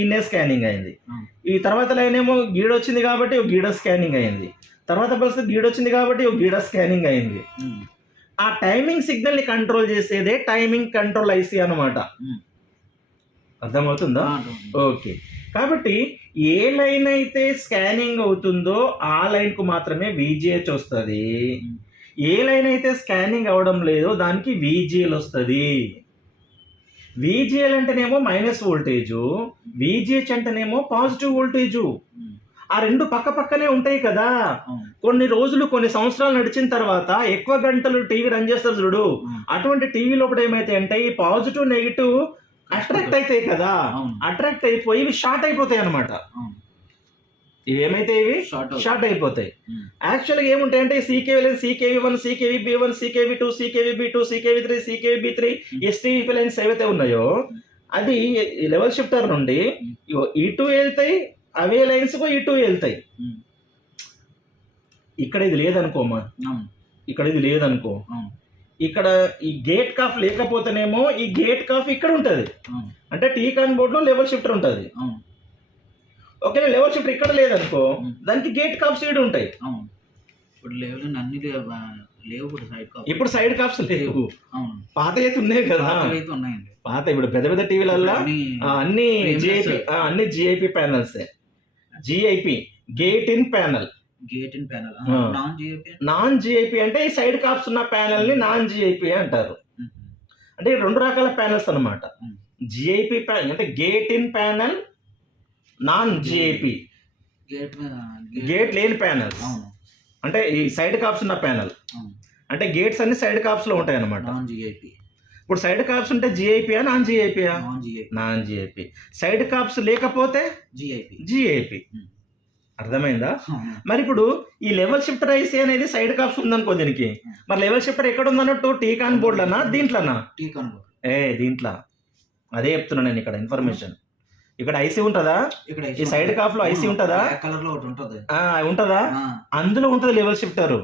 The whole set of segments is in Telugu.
ఈయనే స్కానింగ్ అయింది. ఈ తర్వాత లైన్ ఏమో గీడ వచ్చింది కాబట్టి ఒక గీడ స్కానింగ్ అయింది. తర్వాత పరిస్థితి గీడ వచ్చింది కాబట్టి ఒక గీడ స్కానింగ్ అయింది. ఆ టైమింగ్ సిగ్నల్ ని కంట్రోల్ చేసేదే టైమింగ్ కంట్రోల్ ఐసీ అనమాట. అర్థమవుతుందా? ఓకే. కాబట్టి ఏ లైన్ అయితే స్కానింగ్ అవుతుందో ఆ లైన్ కు మాత్రమే విజిహెచ్ వస్తుంది. ఏ లైన్ అయితే స్కానింగ్ అవడం లేదో దానికి విజిఎల్ వస్తుంది. విజిఎల్ అంటేనేమో మైనస్ వోల్టేజు, విజిహెచ్ అంటేనేమో పాజిటివ్ వోల్టేజు. ఆ రెండు పక్క పక్కనే ఉంటాయి కదా. కొన్ని రోజులు కొన్ని సంవత్సరాలు నడిచిన తర్వాత ఎక్కువ గంటలు టీవీ రన్ చేస్తారు చూడు, అటువంటి టీవీ లోపల ఏమైతాయి అంటే ఈ పాజిటివ్ నెగిటివ్ అట్రాక్ట్ అవుతాయి కదా. అట్రాక్ట్ అయిపోయి ఇవి షార్ట్ అయిపోతాయి అనమాట. ఇవి ఏమైతే ఇవి షార్ట్ అయిపోతాయి. యాక్చువల్గా ఏముంటాయంటే CKV1, CKV1, CKVB1, CKV2, CKVB2, CKV3, CKVB3, STVP lines ఏవైతే ఉన్నాయో అది లెవెల్ షిఫ్టర్ నుండి ఇటు వెళ్తాయి, అవే లైన్స్ ఇటు వెళ్తాయి. ఇక్కడ ఇది లేదనుకోమా, ఇక్కడ ఇది లేదనుకో, ఇక్కడ ఈ గేట్ కాఫ్ లేకపోతేనేమో ఈ గేట్ కాఫ్ ఇక్కడ ఉంటుంది. అంటే టీకాన్ బోర్డులో లెవెల్ షిఫ్టర్ ఉంటుంది. ఒకవేళ లెవెల్ షిఫ్టర్ ఇక్కడ లేదనుకో దానికి గేట్ కాప్స్ సైడ్ ఉంటాయి. ఇప్పుడు సైడ్ కాప్స్ లేవు. పాత అయితే ఉన్నాయి కదా, పాత ఇప్పుడు పెద్ద పెద్ద టీవీలలో అన్ని GIP panels. GIP gate in panel. Non GIP అంటే ఈ సైడ్ కాప్స్ ఉన్న ప్యానల్ ని నాన్ జిఐపి అంటారు. అంటే రెండు రకాల ప్యానల్స్ అనమాట. జిఐపి ప్యానల్ అంటే gate in panel, non GIP gate లేని ప్యానల్. అంటే ఈ సైడ్ కాప్స్ ఉన్న ప్యానల్ అంటే గేట్స్ అన్ని సైడ్ కాప్స్ లో ఉంటాయి అనమాట. ఇప్పుడు సైడ్ కాప్స్ ఉంటే జిఐపియా నాన్ జిఐపియా? Non GIP. సైడ్ కాప్స్ లేకపోతే జిఐపి. అర్థమైందా? మరి ఇప్పుడు ఈ లెవెల్ షిఫ్టర్ ఐసీ అనేది సైడ్ కాప్స్ ఉందనుకో దీనికి, మరి లెవెల్ షిఫ్టర్ ఎక్కడ ఉందన్నట్టు టీకాన్ బోర్డులనా దీంట్లోనా? దీంట్లో అదే చెప్తున్నా నేను ఇక్కడ ఇన్ఫర్మేషన్. ఇక్కడ ఐసీ ఉంటుందా? ఈ సైడ్ కాఫ్ లో ఐసీ ఉంటుందా? ఉంటుందా? అందులో ఉంటుంది లెవెల్ షిఫ్టర్.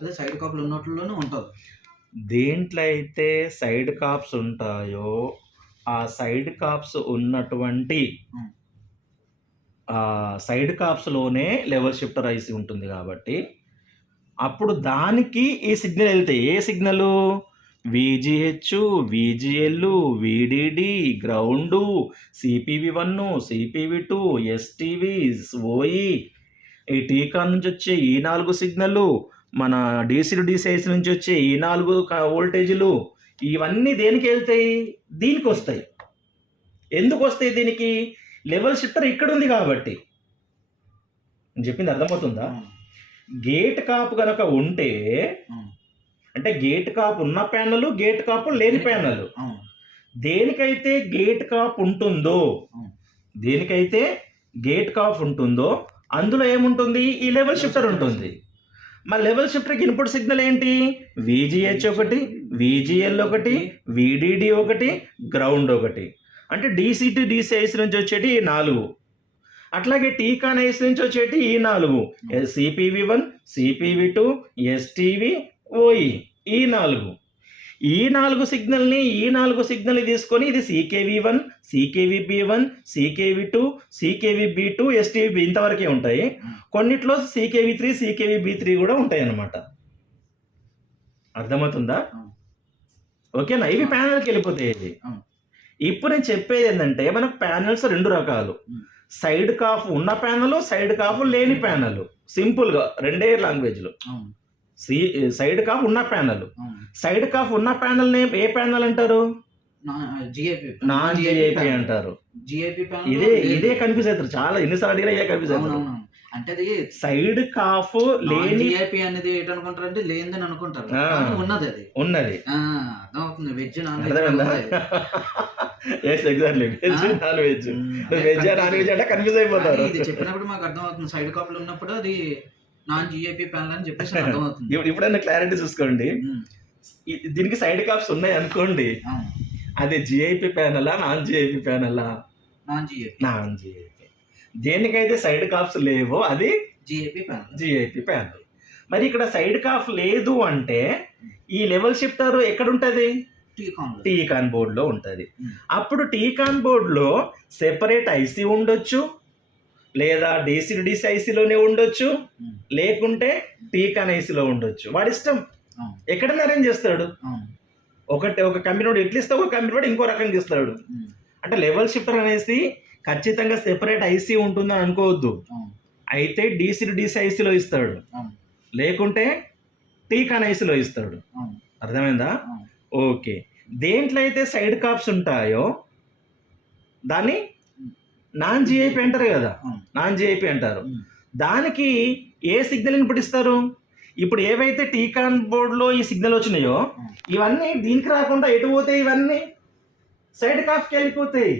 అదే సైడ్ కాప్లు ఉన్నట్లులోనే ఉంటుంది. దేంట్లో అయితే సైడ్ కాప్స్ ఉంటాయో ఆ సైడ్ కాప్స్ ఉన్నటువంటి సైడ్ కాప్స్ లోనే లెవెల్ షిఫ్టర్ ఐసీ ఉంటుంది. కాబట్టి అప్పుడు దానికి ఈ సిగ్నల్ వెళ్తాయి. ఏ signal? VGH, VGL, VDD, ground, CPV1, CPV2, STV, OE. ఈ టీకాన్ నుంచి వచ్చే ఈ 4 సిగ్నల్, మన DC టు DC నుంచి వచ్చే ఈ 4 వోల్టేజీలు, ఇవన్నీ దేనికి వెళ్తాయి? దీనికి వస్తాయి. ఎందుకు వస్తాయి దీనికి? లెవెల్ షిఫ్టర్ ఇక్కడ ఉంది కాబట్టి. నేను చెప్పింది అర్థమవుతుందా? గేట్ కాపు కనుక ఉంటే అంటే గేట్ కాప్ ఉన్న ప్యానల్, గేట్ కాప్ లేని ప్యానల్. దేనికైతే గేట్ కాప్ ఉంటుందో, దేనికైతే గేట్ కాప్ ఉంటుందో అందులో ఏముంటుంది? ఈ లెవెల్ షిఫ్టర్ ఉంటుంది. మరి లెవెల్ షిఫ్టర్కి ఇన్పుట్ సిగ్నల్ ఏంటి? విజిహెచ్ ఒకటి, విజిఎల్ ఒకటి, విడిడి ఒకటి, గ్రౌండ్ ఒకటి. అంటే DC టు DC నుంచి వచ్చేటి ఈ 4. అట్లాగే టీకాన్ ఐస్ నుంచి వచ్చేటి ఈ 4. CPV1, CPV2, STV, OE. ఈ 4. ఈ 4 సిగ్నల్ని ఈ 4 సిగ్నల్ తీసుకొని ఇది CKV1, CKVB1, CKV2, CKVB2, STVB ఇంతవరకే ఉంటాయి. కొన్నిట్లో CKV3, CKVB3 కూడా ఉంటాయి అన్నమాట. అర్థమవుతుందా? ఓకేనా? ఇవి ప్యానల్కి వెళ్ళిపోతాయి. ఇప్పుడు నేను చెప్పేది ఏంటంటే మనకు ప్యానల్స్ 2 రకాలు. సైడ్ కాఫ్ ఉన్న ప్యానల్, సైడ్ కాఫ్ లేని ప్యానల్. సింపుల్గా 2 లాంగ్వేజ్లు. సైడ్ కాఫ్ ఉన్న ప్యానల్. సైడ్ కాఫ్ ఉన్న ప్యానల్ నేమ్ ఏ ప్యానల్ అంటారు? నాన్ జిఐపి అంటారు. ఇదే కన్ఫ్యూజ్ అవుతారు చాలా. ఎన్నిసార్లు అడిగినా ఇదే కన్ఫ్యూజ్ అవుతారు. అంటే అది సైడ్ కాఫ్ లేని జిఐపి అనేది ఏంటనుకుంటారు అంటే లేనిదని అనుకుంటారు. ఉన్నది, అది ఉన్నది. అర్థమవుతుంది. Veg non veg. Exactly. Veg non veg. Veg non veg అంటే కన్ఫ్యూజ్ అయిపోతారు. ఇది చెప్పినప్పుడు మాకు అర్థమవుతుంది. సైడ్ కాఫ్లు ఉన్నప్పుడు అది నాన్ జిఐపి ప్యానల్ అని చెప్పేసి అర్థమవుతుంది. ఇప్పుడైనా క్లారిటీ చూసుకోండి. దీనికి సైడ్ కాప్స్ ఉన్నాయి అనుకోండి, అది జిఐపి ప్యానలా నాన్ జిఐపి ప్యానలా? Non GIP. దేనికైతే సైడ్ కాప్స్ లేవో అది జిఐపి ప్యానల్. మరి ఇక్కడ సైడ్ కాఫ్ లేదు అంటే ఈ లెవెల్ షిఫ్టర్ ఎక్కడ ఉంటుంది? టీకాన్ బోర్డులో ఉంటుంది. Hmm. అప్పుడు టీకాన్ బోర్డులో సెపరేట్ ఐసీ ఉండొచ్చు, లేదా డీసీ టు డీసీ ఐసీలోనే ఉండొచ్చు, Hmm. లేకుంటే టీకాన్ ఐసీలో ఉండొచ్చు. వాడి ఇష్టం అవును ఎక్కడైనా అరేంజ్ చేస్తాడు. అవును ఒక కంపెనీ ఎట్లా ఇస్తే ఒక కంపెనీ ఇంకో రకంగా ఇస్తాడు. Hmm. అంటే లెవెల్ షిఫ్టర్ అనేసి ఖచ్చితంగా సెపరేట్ ఐసీ ఉంటుందని అనుకోవద్దు. అవును అయితే డీసీ టు డీసీ ఐసీలో ఇస్తాడు, అవును లేకుంటే టీకాన్ ఐసీలో ఇస్తాడు. అవును అర్థమైందా? అవును ఓకే. దేంట్లో అయితే సైడ్ కాప్స్ ఉంటాయో దాన్ని నాన్ జిఐపి అంటారు కదా, అవును నాన్ జిఐపి అంటారు. Hmm. దానికి ఏ సిగ్నల్ ఇన్పుట్ ఇస్తారు? ఇప్పుడు ఏవైతే టీకాన్ బోర్డులో ఈ సిగ్నల్ వచ్చినాయో Hmm. ఇవన్నీ దీనికి రాకుండా ఎటు పోతాయి? ఇవన్నీ సైడ్ కాప్కి వెళ్ళిపోతాయి.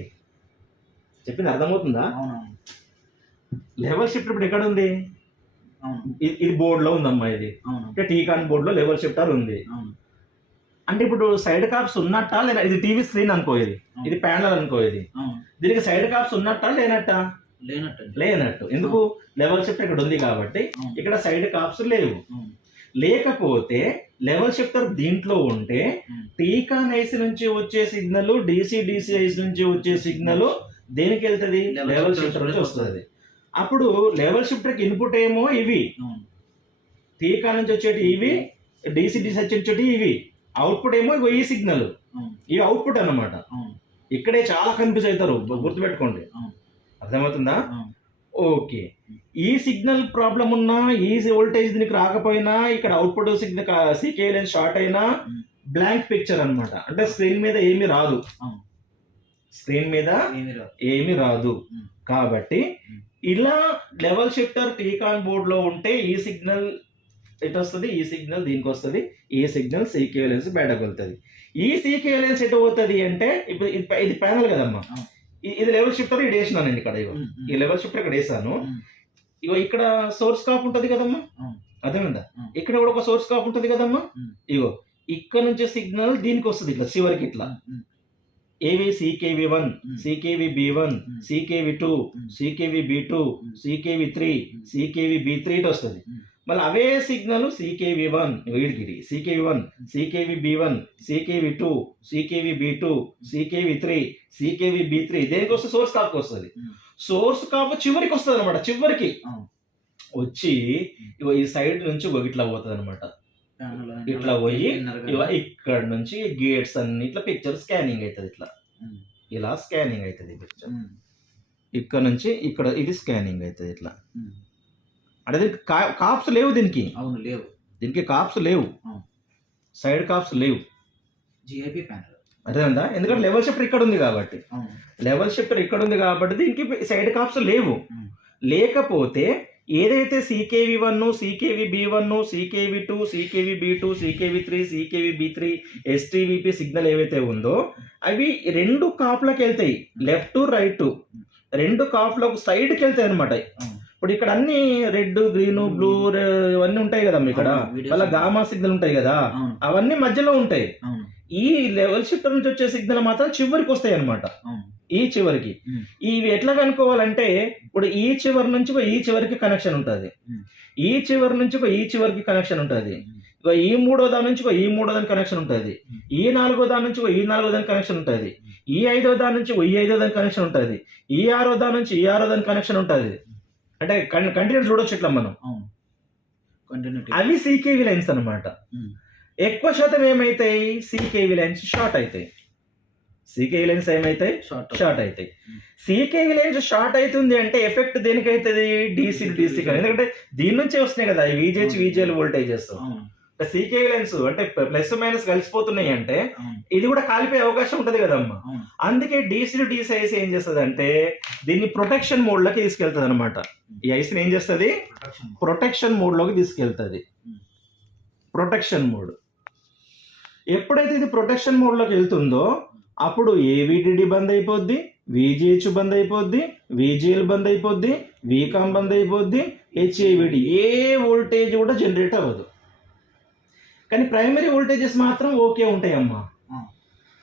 చెప్పింది అర్థమవుతుందా? అవునవును లెవెల్ షిఫ్టర్ ఇప్పుడు ఎక్కడ ఉంది? అవును ఇది బోర్డులో ఉందమ్మా. ఇది అవును అంటే టీకాన్ బోర్డులో లెవెల్ షిఫ్టర్ ఉంది. అవును అంటే ఇప్పుడు సైడ్ కాప్స్ ఉన్నట్టా లేదా? ఇది టీవీ స్క్రీన్ అనుకో, ఇది ప్యానల్ అనుకో. ఇది అవును దీనికి సైడ్ కాప్స్ ఉన్నట్టా లేనట్టా? లేనట్టండి. లేనట్టు. ఎందుకు? లెవెల్ షిఫ్టర్ ఇక్కడ ఉంది కాబట్టి అవును ఇక్కడ సైడ్ కాప్స్ లేవు. అవును లేకపోతే లెవెల్ షిఫ్టర్ దీంట్లో ఉంటే Hmm. టీకాన్ ఐసి నుంచి వచ్చే సిగ్నల్, డీసీ ఐసి నుంచి వచ్చే సిగ్నల్ దేనికి వెళ్తుంది? Level లెవెల్ shifter షిఫ్టర్ నుంచి వస్తుంది. వస్తుంది. అప్పుడు లెవెల్ షిఫ్టర్కి ఇన్పుట్ ఏమో ఇవి, అవును టీకాన్ నుంచి వచ్చేటి ఇవి, డీసీ వచ్చేటి ఇవి, అవుట్పుట్ ఏమో ఇగో ఈ సిగ్నల్, అవును ఇవి అవుట్పుట్ అన్నమాట. అవును ఇక్కడే చాలా కన్ఫ్యూజ్ అవుతారు, గుర్తుపెట్టుకోండి. అవును అర్థమవుతుందా? అవును ఓకే. ఈ సిగ్నల్ ప్రాబ్లం ఉన్నా, ఈ వోల్టేజ్ దీనికి రాకపోయినా, ఇక్కడ output signal CK line short అయినా Hmm. బ్లాంక్ పిక్చర్ అన్నమాట. అంటే స్క్రీన్ మీద ఏమీ రాదు, అవును స్క్రీన్ మీద ఏమీ రాదు. ఏమీ రాదు. Hmm. కాబట్టి Hmm. ఇలా లెవెల్ షిఫ్టర్ టీకాన్ బోర్డ్ లో ఉంటే ఈ సిగ్నల్ ఎటు వస్తుంది, ఈ సిగ్నల్ దీనికి వస్తుంది, ఈ సిగ్నల్ సీకే లైన్స్ బయటకు వెళ్తుంది. ఈ సీకే లైన్స్ ఎటు పోతుంది అంటే ఇప్పుడు ఇది ప్యానల్ కదమ్మా, అవును. ఇది లెవెల్ షిఫ్టర్ ఇది వేసినానండి ఇక్కడ. ఇగో Hmm. Hmm. ఈ లెవెల్ షిఫ్టర్ ఇక్కడ వేసాను. Hmm. ఇగో ఇక్కడ సోర్స్ కాప్ ఉంటది కదమ్మా, అవును. అర్థమైందా? Hmm. ఇక్కడ కూడా ఒక సోర్స్ కాప్ ఉంటది కదమ్మా. Hmm. ఇగో ఇక్కడ నుంచి సిగ్నల్ దీనికి వస్తుంది ఇట్లా చివరికి ఇట్లా. Hmm. ఏవి CKV1, Hmm. CKV-B1, Hmm. CKV2, Hmm. CKV-B2, Hmm. CKV3, Hmm. CKV-B3 ఇటు వస్తుంది. Hmm. మళ్ళీ అవే సిగ్నల్ CKV1 వీడికి, CKV1, CKV-B1, CKV2, CKV-B2, CKV3, CKV-B3 దేనికి వస్తుంది? సోర్స్ కాప్కి వస్తుంది. Hmm. సోర్స్ కాప్ చివరికి వస్తుంది అనమాట. చివరికి అవును. వచ్చి ఇగో ఈ సైడ్ నుంచి ఇట్లా పోతుంది అనమాట. ప్యానల్ ఇట్లా పోయి విన్నారు కదా. ఇగో ఇక్కడ నుంచి గేట్స్ అన్ని ఇట్లా పిక్చర్ స్కానింగ్ అవుతుంది. ఇట్లా Hmm. ఇలా స్కానింగ్ అవుతుంది పిక్చర్. Hmm. ఇక్కడ నుంచి ఇక్కడ ఇది స్కానింగ్ అవుతుంది ఇట్లా. Hmm. అంటే దీనికి కాప్స్ లేవు, అవును లేవు. దీనికి కాప్స్ లేవు, అవును. సైడ్ కాప్స్ లేవు. GIP panel. అర్థమైందా? ఎందుకంటే లెవెల్ షిఫ్టర్ ఇక్కడ ఉంది కాబట్టి, అవును. లెవెల్ షిఫ్టర్ ఇక్కడ ఉంది కాబట్టి దీనికి సైడ్ కాప్స్ లేవు. Hmm. లేకపోతే ఏదైతే CKV1, CKV-B1, CKV2, CKV-B2, CKV3, CKV-B3, STVP signal ఏవైతే ఉందో అవి రెండు కాప్లకు వెళ్తాయి, లెఫ్ట్ రైట్ రెండు కాప్లకు సైడ్కి వెళ్తాయి అనమాట. అవును. ఇప్పుడు ఇక్కడ అన్ని రెడ్, గ్రీన్, బ్లూ ఇవన్నీ ఉంటాయి కదమ్మా. ఇక్కడ అవును, videos వాళ్ళ ఉంటాయి. గామా సిగ్నల్ ఉంటాయి కదా, అవును. అవన్నీ మధ్యలో ఉంటాయి. అవును. ఈ లెవెల్ షిఫ్టర్ నుంచి వచ్చే సిగ్నల్ మాత్రం చివరికి వస్తాయి అనమాట. అవును. ఈ చివరికి Hmm. ఇవి ఎట్లా కనుక్కోవాలంటే ఇప్పుడు ఈ చివరి నుంచి ఈ చివరికి కనెక్షన్ ఉంటుంది, Hmm. ఈ చివరి నుంచి ఈ చివరికి కనెక్షన్ ఉంటుంది, Hmm. ఈ మూడో దాని నుంచి ఈ మూడో దాని కనెక్షన్ ఉంటుంది, Hmm. ఈ నాలుగో దాని నుంచి ఈ నాలుగో దాని కనెక్షన్ ఉంటుంది, ఈ ఐదో దాని నుంచి ఈ ఐదో దాని కనెక్షన్ ఉంటుంది, ఈ ఆరో దాని నుంచి ఈ ఆరో దాని కనెక్షన్ ఉంటుంది. అంటే కంటిన్యూ చూడొచ్చు ఇట్లా మనం. అవును. కంటిన్యూటీ. అవి CKV లైన్స్ అన్నమాట. Hmm. ఎక్కువ శాతం ఏమైతాయి? CKV లైన్స్ షార్ట్ అవుతాయి. CKV లైన్స్ ఏమైతాయి? షార్ట్ అవుతాయి. Hmm. CKV లైన్స్ షార్ట్ అవుతుంది అంటే ఎఫెక్ట్ దేనికి అవుతుంది? DC కానీ, ఎందుకంటే దీని నుంచే వస్తున్నాయి కదా VGH, VGL వోల్టేజెస్. అవును. CKV లైన్స్ అంటే ప్లస్ మైనస్ కలిసిపోతున్నాయి అంటే అవును. ఇది కూడా కాలిపోయే అవకాశం ఉంటుంది కదమ్మా. అవును. అందుకే DC ఐసి ఏం చేస్తుంది అంటే దీన్ని ప్రొటెక్షన్ మోడ్ లోకి తీసుకెళ్తుంది అనమాట. ఈ ఐసిని ఏం చేస్తుంది? ప్రొటెక్షన్. ప్రొటెక్షన్ మోడ్ లోకి తీసుకెళ్తుంది. Hmm. ప్రొటెక్షన్ మోడ్ ఎప్పుడైతే ఇది ప్రొటెక్షన్ మోడ్ లోకి వెళ్తుందో అప్పుడు AVDD బంద్ అయిపోద్ది, VGH బంద్ అయిపోద్ది, VGL బంద్ అయిపోద్ది, VCOM బంద్ అయిపోద్ది, HAVD ఏ వోల్టేజ్ కూడా జనరేట్ అవ్వదు. కానీ ప్రైమరీ వోల్టేజెస్ మాత్రం ఓకే ఉంటాయమ్మా. Hmm.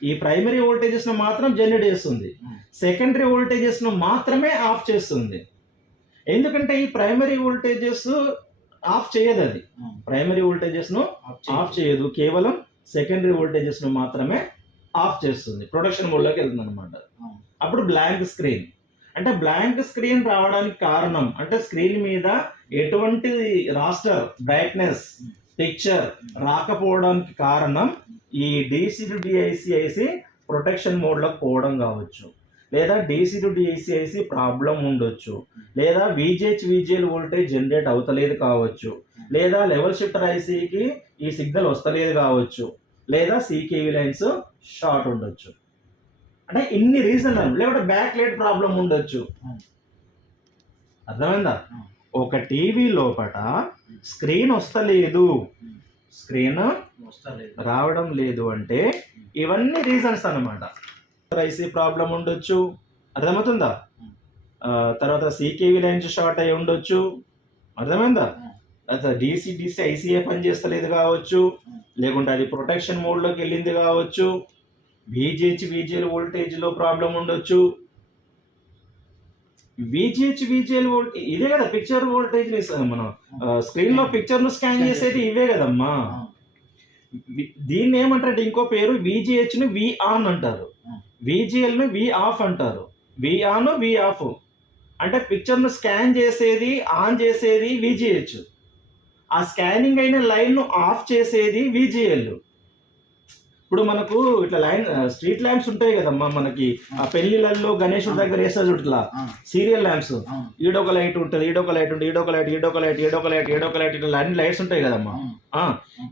ఈ ప్రైమరీ వోల్టేజెస్ ను మాత్రం జనరేట్ చేస్తుంది, Hmm. సెకండరీ వోల్టేజెస్ ను మాత్రమే ఆఫ్ చేస్తుంది. ఎందుకంటే ఈ ప్రైమరీ వోల్టేజెస్ ఆఫ్ చేయదు, అది Hmm. ప్రైమరీ వోల్టేజెస్ ను ఆఫ్ చేయదు, కేవలం సెకండరీ వోల్టేజెస్ ను మాత్రమే ఆఫ్ చేస్తుంది, ప్రొడక్షన్ మోడ్లోకి వెళ్తుంది అనమాట. అవును. అప్పుడు బ్లాంక్ స్క్రీన్. అంటే బ్లాంక్ స్క్రీన్ రావడానికి కారణం అంటే స్క్రీన్ మీద ఎటువంటి రాస్టర్, బ్రైట్నెస్, పిక్చర్ రాకపోవడానికి కారణం ఈ DC to DICIC ప్రొటెక్షన్ మోడ్లోకి పోవడం కావచ్చు, లేదా DC to DICIC ప్రాబ్లం ఉండొచ్చు, లేదా VGL వోల్టేజ్ జనరేట్ అవుతలేదు కావచ్చు, లేదా లెవెల్ షిఫ్టర్ ఐసీకి ఈ సిగ్నల్ వస్తలేదు కావచ్చు, లేదా CKV లైన్స్ షార్ట్ ఉండొచ్చు. అంటే ఇన్ని రీజన్, లేకపోతే బ్యాక్ లైట్ ప్రాబ్లం ఉండొచ్చు. అర్థమైందా? ఒక టీవీ లోపల స్క్రీన్ వస్తలేదు, స్క్రీన్ రావడం లేదు అంటే ఇవన్నీ రీజన్స్ అన్నమాట. ఐసీ ప్రాబ్లం ఉండొచ్చు, అర్థమవుతుందా? తర్వాత CKV లైన్స్ షార్ట్ అయి ఉండొచ్చు, అర్థమైందా? DC ICA పని చేస్తలేదు కావచ్చు, లేకుంటే అది ప్రొటెక్షన్ మోడ్లోకి వెళ్ళింది కావచ్చు, VGL వోల్టేజ్లో ప్రాబ్లం ఉండొచ్చు. VGL వోల్టేజ్ ఇదే కదా పిక్చర్ వోల్టేజ్, మనం స్క్రీన్లో పిక్చర్ను స్కాన్ చేసేది ఇవే కదమ్మా. దీన్ని ఏమంటారంటే ఇంకో పేరు VGHను V ఆన్ అంటారు, VGLను V ఆఫ్ అంటారు. V ఆన్ V ఆఫ్ అంటే పిక్చర్ను స్కాన్ చేసేది, ఆన్ చేసేది VGH, ఆ స్కానింగ్ అయిన లైన్ను ఆఫ్ చేసేది VGL. ఇప్పుడు మనకు ఇట్లా స్ట్రీట్ ల్యాంప్స్ ఉంటాయి కదమ్మా, మనకి ఆ పెళ్లిళ్ళల్లో గణేశుడి దగ్గర వేస్తారు ఇట్లా సీరియల్ ల్యాంప్స్, ఈడొక లైట్ ఉంటుంది, ఈడొక లైట్ ఉంటుంది, ఈడొక లైట్ ఇట్లా అన్ని లైట్స్ ఉంటాయి కదమ్మా.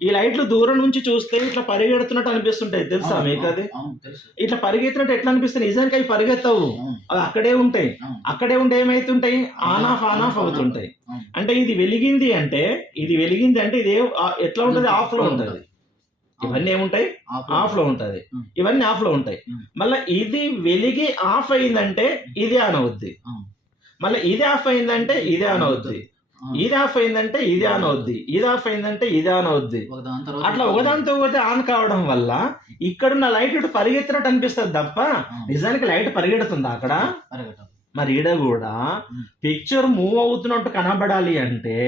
ఈ లైట్లు దూరం నుంచి చూస్తే ఇట్లా పరిగెడుతున్నట్టు అనిపిస్తుంటాయి, తెలుసా మీకు? అది ఇట్లా పరిగెత్తినట్టు ఎట్లా అనిపిస్తుంది? నిజానికి అవి పరిగెత్తవు, అవి అక్కడే ఉంటాయి. అక్కడే ఉంటే ఏమైతుంటాయి? ఆన్ ఆఫ్ అవుతుంటాయి. అంటే ఇది వెలిగింది అంటే ఇది ఎట్లా ఉంటుంది? ఆఫ్ లో ఉంటుంది. ఇవన్నీ ఏముంటాయి? ఆఫ్ లో ఉంటది, ఇవన్నీ ఆఫ్ లో ఉంటాయి. మళ్ళీ ఇది వెలిగి ఆఫ్ అయిందంటే ఇది ఆన్ అవుద్ది, మళ్ళీ ఇది ఆఫ్ అయిందంటే ఇది ఆన్ అవుద్ది, ఇది ఆఫ్ అయిందంటే ఇది ఆన్ అవుద్ది, ఇది ఆఫ్ అయిందంటే ఇది ఆన్ అవుద్ది. అట్లా ఒకదానితో ఒకటి ఆన్ కావడం వల్ల ఇక్కడున్న లైట్ ఇటు పరిగెత్తినట్టు అనిపిస్తుంది తప్ప నిజానికి లైట్ పరిగెడుతుందా అక్కడ? మరి ఈడ కూడా పిక్చర్ మూవ్ అవుతున్నట్టు కనబడాలి అంటే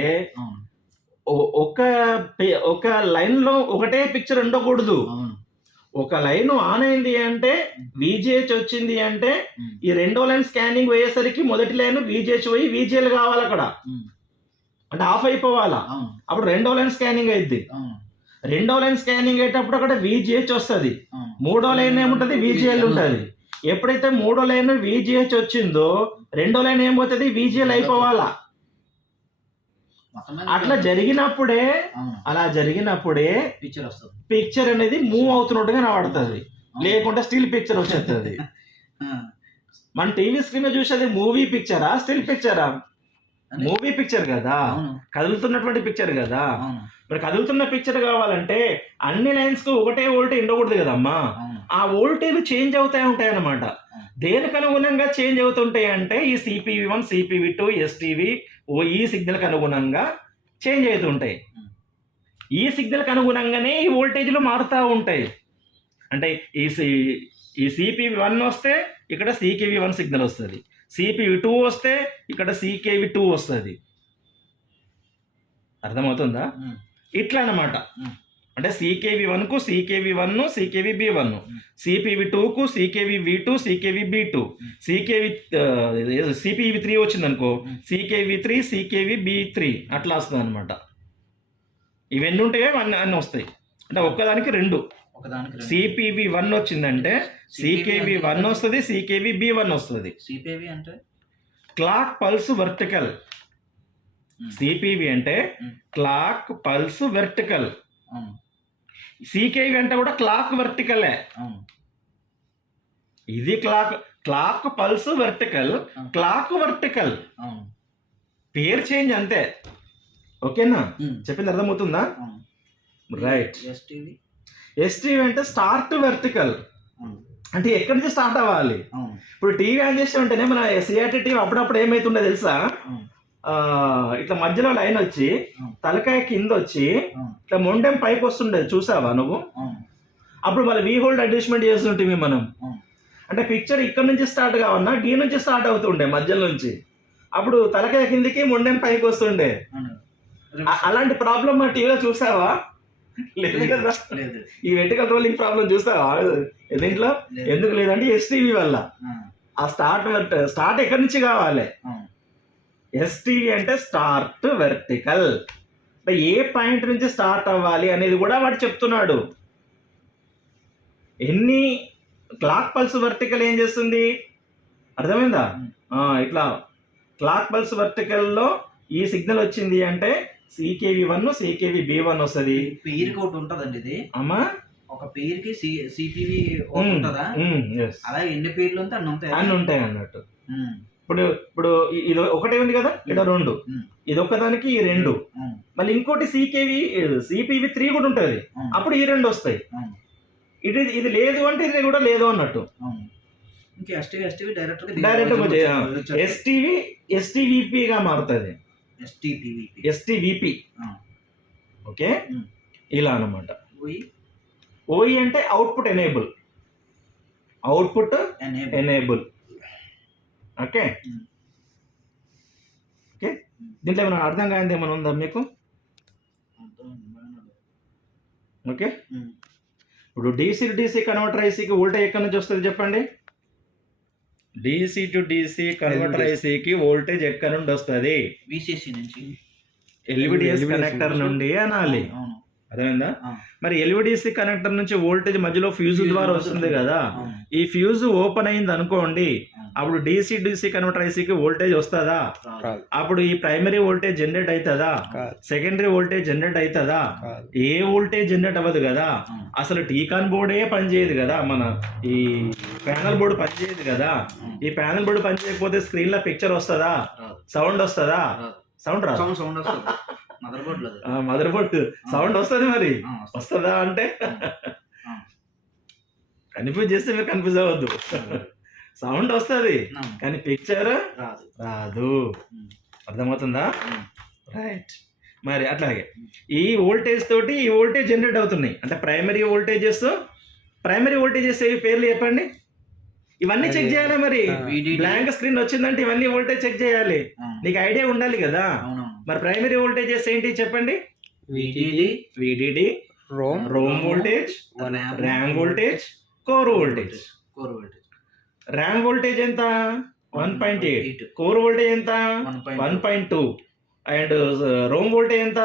ఒక లైన్ లో ఒకటే పిక్చర్ ఉండకూడదు. ఒక లైన్ ఆన్ అయింది అంటే VGH వచ్చింది అంటే ఈ రెండో లైన్ స్కానింగ్ పోయేసరికి మొదటి లైన్ VGH పోయి VGL కావాలి అక్కడ, అంటే ఆఫ్ అయిపోవాలా. అప్పుడు రెండో లైన్ స్కానింగ్ అయింది, రెండో లైన్ స్కానింగ్ అయ్యేటప్పుడు అక్కడ VGH వస్తుంది, మూడో లైన్ ఏముంటది? VGL ఉంటుంది. ఎప్పుడైతే మూడో లైన్ VGH వచ్చిందో రెండో లైన్ ఏమవుతుంది? VGL అయిపోవాలా. అట్లా జరిగినప్పుడే పిక్చర్ అనేది మూవ్ అవుతున్నట్టుగా కనబడుతుంది, లేకుంటే స్టిల్ పిక్చర్ వచ్చేస్తుంది. మన టీవీ స్క్రీన్ లో చూసేది మూవీ పిక్చరా, స్టిల్ పిక్చరా? మూవీ పిక్చర్ కదా, కదులుతున్నటువంటి పిక్చర్ కదా. మరి కదులుతున్న పిక్చర్ కావాలంటే అన్ని లైన్స్ కు ఒకటే వోల్టేజ్ ఉండకూడదు కదమ్మా. ఆ వోల్టేజ్ చేంజ్ ఉంటాయి అన్నమాట. దేనికి అనుగుణంగా చేంజ్ అవుతుంటాయి అంటే ఈ CPV1, CPV2, STV ఈ సిగ్నల్ కి అనుగుణంగా చేంజ్ అవుతుంటాయి. ఈ సిగ్నల్ కి అనుగుణంగానే ఈ వోల్టేజ్లు మారుతూ ఉంటాయి. అంటే ఈ CPV1 వస్తే ఇక్కడ CKV1 సిగ్నల్ వస్తుంది, CPV2 వస్తే ఇక్కడ CKV2 వస్తుంది. అర్థమవుతుందా? ఇట్లా అన్నమాట. అంటే CKV1 కు CKV1, CKVB1, CPV2 కు CKVB2, CKVB2, CPV3 వచ్చింది అనుకో CKV3, CKVB3 అట్లా వస్తుంది అనమాట. ఇవన్నీ ఉంటాయో అన్నీ వస్తాయి. అంటే ఒక్కదానికి రెండు. CPV1 వచ్చిందంటే CKV1 వస్తుంది, CKVB1 వస్తుంది. CPV అంటే క్లాక్ పల్స్ వర్టికల్. CPV అంటే క్లాక్ పల్స్ వెర్టికల్, CKV అంటే కూడా క్లాక్ వర్టికలే. ఇది clock pulse vertical, clock vertical, పేరు చేంజ్ అంతే. ఓకేనా? చెప్పింది అర్థమవుతుందా? రైట్. STV అంటే స్టార్ట్ వెర్టికల్, అంటే ఎక్కడి నుంచి స్టార్ట్ అవ్వాలి. ఇప్పుడు టీవీ ఆన్ చేసి ఉంటేనే మన CRT టీవీ అప్పుడప్పుడు ఏమైతుండే తెలుసా? ఇట్లా మధ్యలో లైన్ వచ్చి తలకాయ కింద వచ్చి ఇట్లా మొండెం పైకి వస్తుండేది, చూసావా నువ్వు? అప్పుడు మళ్ళీ V హోల్డ్ అడ్జస్ట్మెంట్ చేస్తుంటే మనం, అంటే పిక్చర్ ఇక్కడ నుంచి స్టార్ట్ కావన్నా D నుంచి స్టార్ట్ అవుతుండే మధ్యలో నుంచి, అప్పుడు తలకాయ కిందికి మొండెం పైకి వస్తుండే. అలాంటి ప్రాబ్లం మా టీవీలో చూసావా? లేదు కదా. లేదు. ఈ వెర్టికల్ రోలింగ్ ప్రాబ్లం చూస్తావా దీంట్లో? లేదు. ఎందుకు లేదంటే ఎస్టీవీ వల్ల. ఆ స్టార్ట్ ఎక్కడి నుంచి కావాలి? ఎస్టీవీ అంటే స్టార్ట్ వెర్టికల్. ఏ పాయింట్ నుంచి స్టార్ట్ అవ్వాలి అనేది కూడా వాడు చెప్తున్నాడు. ఎన్ని క్లాక్ పల్స్ వర్టికల్ ఏం చేస్తుంది అర్థమైందా? ఇట్లా క్లాక్ పల్స్ వర్టికల్లో ఈ సిగ్నల్ వచ్చింది అంటే CKV1 CKV-B1 వస్తుంది. పేరుకి ఒకటి ఉంటదండి ఇది అమ్మా. ఒక పేరుకి CPV ఉంటదా? అలా ఎన్ని పేర్లు ఉంటే అన్ని ఉంటాయి అన్నట్టు. ఇప్పుడు ఇది ఒకటే ఉంది కదా, ఇక్కడ 2, ఇది ఒకదానికి ఈ 2, మళ్ళీ ఇంకోటి CPV3 కూడా ఉంటుంది, అప్పుడు ఈ 2 వస్తాయి. ఇది లేదు అంటే ఇది కూడా లేదు అన్నట్టు. డైరెక్ట్ STVP గా మారుతుంది. STVP. ఓకే, ఇలా అన్నమాట. OE అంటే అవుట్పుట్ ఎనేబుల్. ఓకే. ఓకే, దీంట్లో ఏమైనా అర్థం కానిది ఏమైనా ఉందా మీకు? ఓకే, ఇప్పుడు DC టు DC కన్వర్టర్ ICకి వోల్టేజ్ ఎక్కడి నుంచి వస్తుంది చెప్పండి? DC టు DC కన్వర్టర్ ICకి వోల్టేజ్ ఎక్కడి నుండి వస్తుంది? VCC నుంచి, LVDS కనెక్టర్ నుండి అనాలి. అర్థమైందా? మరి LVDC కనెక్టర్ నుంచి వోల్టేజ్ మధ్యలో ఫ్యూజ్ ద్వారా వస్తుంది కదా. ఈ ఫ్యూజ్ ఓపెన్ అయింది అనుకోండి, అప్పుడు DC కన్వర్టర్ ICకి వోల్టేజ్ వస్తుందా? అప్పుడు ఈ ప్రైమరీ వోల్టేజ్ జనరేట్ అవుతుందా? సెకండరీ వోల్టేజ్ జనరేట్ అవుతుందా? ఏ వోల్టేజ్ జనరేట్ అవ్వదు కదా. అసలు టీకాన్ బోర్డే పనిచేయదు కదా, మన ఈ ప్యానల్ బోర్డు పనిచేయదు కదా. ఈ ప్యానల్ బోర్డు పనిచేయకపోతే స్క్రీన్ లో పిక్చర్ వస్తుందా? సౌండ్ వస్తుందా? సౌండ్ రాదు. మదర్ బోర్డ్ సౌండ్ వస్తుంది. మరి వస్తుందా అంటే కన్ఫ్యూజ్ చేస్తే మీరు కన్ఫ్యూజ్ అవ్వద్దు. సౌండ్ వస్తుంది కానీ పిక్చర్ రాదు. అర్థమవుతుందా? రైట్. మరి అట్లాగే ఈ వోల్టేజ్ తోటి ఈ వోల్టేజ్ జనరేట్ అవుతున్నాయి. అంటే ప్రైమరీ వోల్టేజెస్ ఏవి పేర్లు చెప్పండి? ఇవన్నీ చెక్ చేయాలి. మరి బ్లాంక్ స్క్రీన్ వచ్చిందంటే ఇవన్నీ వోల్టేజ్ చెక్ చేయాలి. నీకు ఐడియా ఉండాలి కదా. మరి ప్రైమరీ వోల్టేజెస్ ఏంటి చెప్పండి? VDD, Rome voltage, RAM voltage, core voltage. RAM voltage ఎంత? 1.8. కోర్ వోల్టేజ్ ఎంత? 1.2. అండ్ రోమ్ వోల్టేజ్ ఎంత?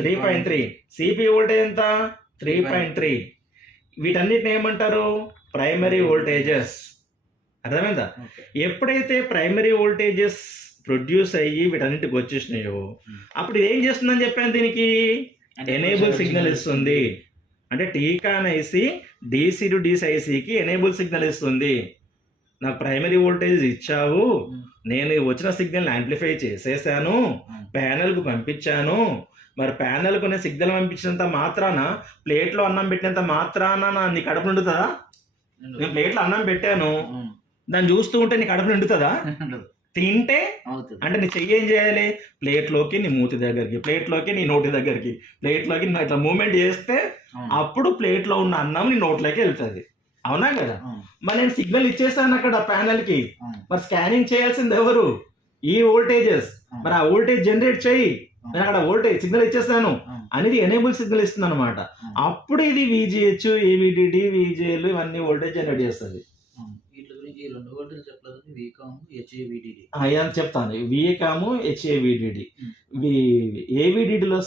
3.3. CPU వోల్టేజ్ ఎంత? 3.3. వీటన్నిటిని ఏమంటారు? Primary voltages. అర్థమైందా? ఎప్పుడైతే ప్రైమరీ వోల్టేజెస్ ప్రొడ్యూస్ అయ్యి వీటన్నిటికి వచ్చేసినాయో అప్పుడు ఏం చేస్తుందని చెప్పాను, దీనికి ఎనేబుల్ సిగ్నల్ ఇస్తుంది. అంటే TCON IC DC to DC ICకి ఎనేబుల్ సిగ్నల్ ఇస్తుంది. నాకు ప్రైమరీ వోల్టేజ్ ఇచ్చావు, నేను వచ్చిన సిగ్నల్ యాంప్లిఫై చేసేసాను, ప్యానెల్కు పంపించాను. మరి ప్యానెల్కు నేను సిగ్నల్ పంపించినంత మాత్రాన, ప్లేట్లో అన్నం పెట్టినంత మాత్రాన నీ కడుపు నిండుతుందా? నేను ప్లేట్లో అన్నం పెట్టాను, దాన్ని చూస్తూ ఉంటే నీ కడుపు నిండుతుందా? తింటే అంటే నీ చెయ్యి ఏం చేయాలి? ప్లేట్లోకి నీ మూతి దగ్గరికి, ప్లేట్లోకి నీ నోటి దగ్గరికి, ప్లేట్లోకి ఇట్లా మూమెంట్ చేస్తే అప్పుడు ప్లేట్లో ఉన్న అన్నం నీ నోట్లోకి వెళ్తుంది. అవునా కదా? మరి నేను సిగ్నల్ ఇచ్చేసాను అక్కడ ప్యానెల్కి, మరి స్కానింగ్ చేయాల్సింది ఎవరు? ఈ వోల్టేజెస్. మరి ఆ వోల్టేజ్ జనరేట్ చేయి, నేను అక్కడ వోల్టేజ్ సిగ్నల్ ఇచ్చేసాను అనేది ఎనేబుల్ సిగ్నల్ ఇస్తుంది అనమాట. అప్పుడు ఇది VGH, AVDD, VGL ఇవన్నీ వోల్టేజ్ జనరేట్ చేస్తుంది. చెప్తాను. VCOM, HAVDD. AVDDలో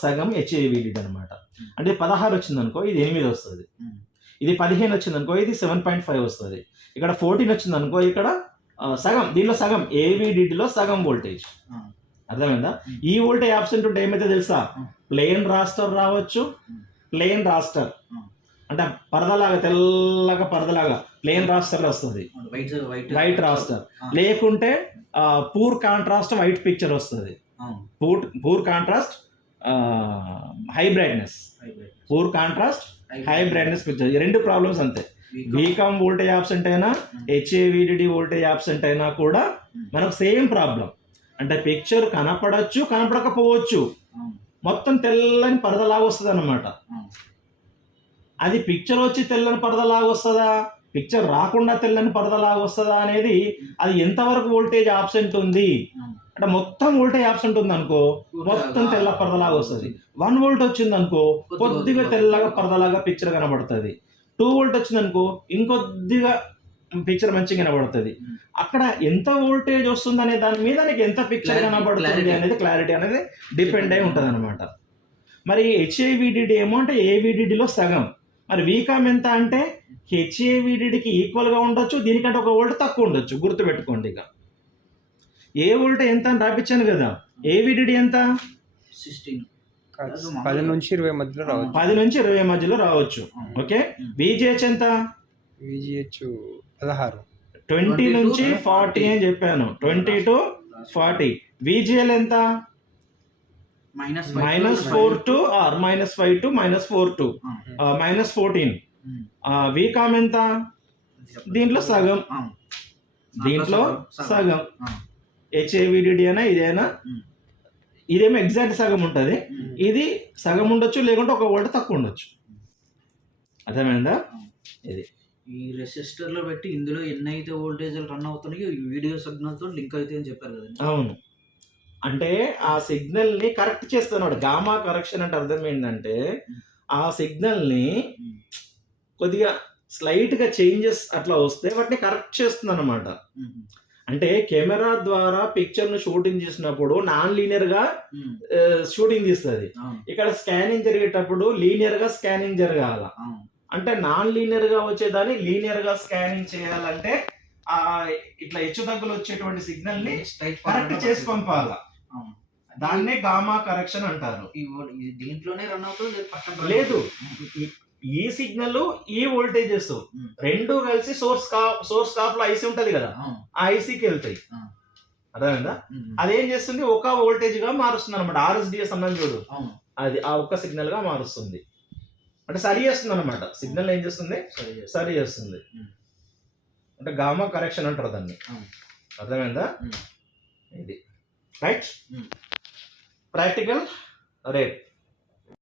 సగం HAVDD అనమాట. అంటే 16 వచ్చింది అనుకో, ఇది 8 వస్తుంది. ఇది 15 వచ్చింది అనుకో, ఇది 7.5 వస్తుంది. ఇక్కడ 14 వచ్చింది అనుకో, ఇక్కడ సగం, దీనిలో సగం AVDDలో సగం వోల్టేజ్. అర్థమైందా? ఈ వోల్టేజ్ ఆబ్సెంట్ ఉంటే ఏమైతే తెలుసా? ప్లెయిన్ రాస్టర్ రావచ్చు. ప్లెయిన్ రాస్టర్ అంటే పరదలాగా, తెల్లగా పరదలాగా ప్లెయిన్ రాస్టర్ వస్తుంది, వైట్ రాస్టర్. లేకుంటే పూర్ కాంట్రాస్ట్ వైట్ పిక్చర్ వస్తుంది. Poor contrast high brightness, poor contrast high brightness picture. ఈ 2 ప్రాబ్లమ్స్ అంతే. VCOM వోల్టేజ్ ఆబ్సెంట్ అయినా, HAVDD వోల్టేజ్ ఆబ్సెంట్ అయినా కూడా మనకు సేమ్ ప్రాబ్లం. అంటే పిక్చర్ కనపడచ్చు, కనపడకపోవచ్చు, మొత్తం తెల్లని పరదలాగా వస్తుంది అన్నమాట. అది పిక్చర్ వచ్చి తెల్లని పరదలాగా వస్తుందా, పిక్చర్ రాకుండా తెల్లని పరదలాగా వస్తుందా అనేది అది ఎంతవరకు వోల్టేజ్ ఆబ్సెంట్ ఉంది అంటే మొత్తం వోల్టేజ్ ఆబ్సెంట్ ఉంది అనుకో మొత్తం తెల్ల పరదలాగా వస్తుంది. 1 వోల్ట్ వచ్చింది అనుకో కొద్దిగా తెల్లగా పరదలాగా పిక్చర్ కనబడుతుంది. 2 వోల్ట్ వచ్చింది అనుకో ఇంకొద్దిగా పిక్చర్ మంచిగా కనబడుతుంది. అక్కడ ఎంత వోల్టేజ్ వస్తుంది అనే దాని మీద నీకు ఎంత పిక్చర్ కనబడుతుంది అనేది క్లారిటీ అనేది డిపెండ్ అయి ఉంటుంది అనమాట. మరి హెచ్ఏవిడిడి ఏమో అంటే ఏవిడిడిలో సగం. మరి వీకామ్ ఎంత అంటే హెచ్ఏవిడిడికి ఈక్వల్గా ఉండొచ్చు, దీనికంటే 1 వోల్ట్ తక్కువ ఉండొచ్చు. గుర్తుపెట్టుకోండి. ఇక ఏ వోల్ట్ ఎంత అని రాపించాను కదా, ఏవిడిడి ఎంత 16 10 నుంచి 20 మధ్యలో రావచ్చు. 10 నుంచి 20 మధ్యలో రావచ్చు. ఓకే. విజిహెచ్ ఎంత విజిహెచ్ 16 20 నుంచి 40 అని చెప్పాను. 20 to 40. విజిఎల్ ఎంత -4 to or -5 to -4 to -14. వీకామ్ ఎంత దీంట్లో సగం, దీంట్లో సగం. హెచ్ఏవిడిడి అయినా ఇదైనా ఇదేమో ఎగ్జాక్ట్ సగం ఉంటుంది, ఇది సగం ఉండొచ్చు లేకుంటే 1 వోల్ట్ తక్కువ ఉండొచ్చు. అర్థమైందా? ఇది ఈ రెసిస్టర్ లో పెట్టి ఇందులో ఎన్నైతే వోల్టేజ్ రన్ అవుతున్నాయో ఈ వీడియో సిగ్నల్ తో లింక్ అయితే అని చెప్పారు కదా. అవును, అంటే ఆ సిగ్నల్ ని కరెక్ట్ చేస్తున్నాడు. గామా కరెక్షన్ అంటే అర్థం ఏంటంటే ఆ సిగ్నల్ ని కొద్దిగా స్లైట్ గా చేంజెస్ అట్లా వస్తే వాటిని కరెక్ట్ చేస్తుంది అనమాట. అంటే కెమెరా ద్వారా పిక్చర్ ను షూటింగ్ చేసినప్పుడు నాన్ లీనియర్ గా షూటింగ్ తీస్తుంది. ఇక్కడ స్కానింగ్ జరిగేటప్పుడు లీనియర్ గా స్కానింగ్ జరగాల. అంటే నాన్ లీనియర్ గా వచ్చేదాన్ని లీనియర్ గా స్కానింగ్ చేయాలంటే ఆ ఇట్లా హెచ్చు తగ్గులు వచ్చేటువంటి సిగ్నల్ ని కరెక్ట్ చేసి పంపాల. దాన్నే గామా కరెక్షన్ అంటారు. దీంట్లోనే రన్ అవుతుంది లేదు, ఈ సిగ్నల్ ఈ వోల్టేజెస్ రెండు కలిసి సోర్స్ కాఫ్ లో ఐసీ ఉంటది కదా, ఆ ఐసీకి వెళ్తాయి. అర్థమైందా? అదేం చేస్తుంది, ఒక వోల్టేజ్ గా మారుస్తుంది అనమాట. ఆర్ఎస్డిఎస్ అన్నది చూడు, అది ఆ ఒక్క సిగ్నల్ గా మారుస్తుంది. అంటే సరి చేస్తుంది అనమాట. సిగ్నల్ ఏం చేస్తుంది, సరి చేస్తుంది. అంటే గామా కరెక్షన్ అంటారు దాన్ని. అర్థమైందా? ఇది రైట్. Practical rate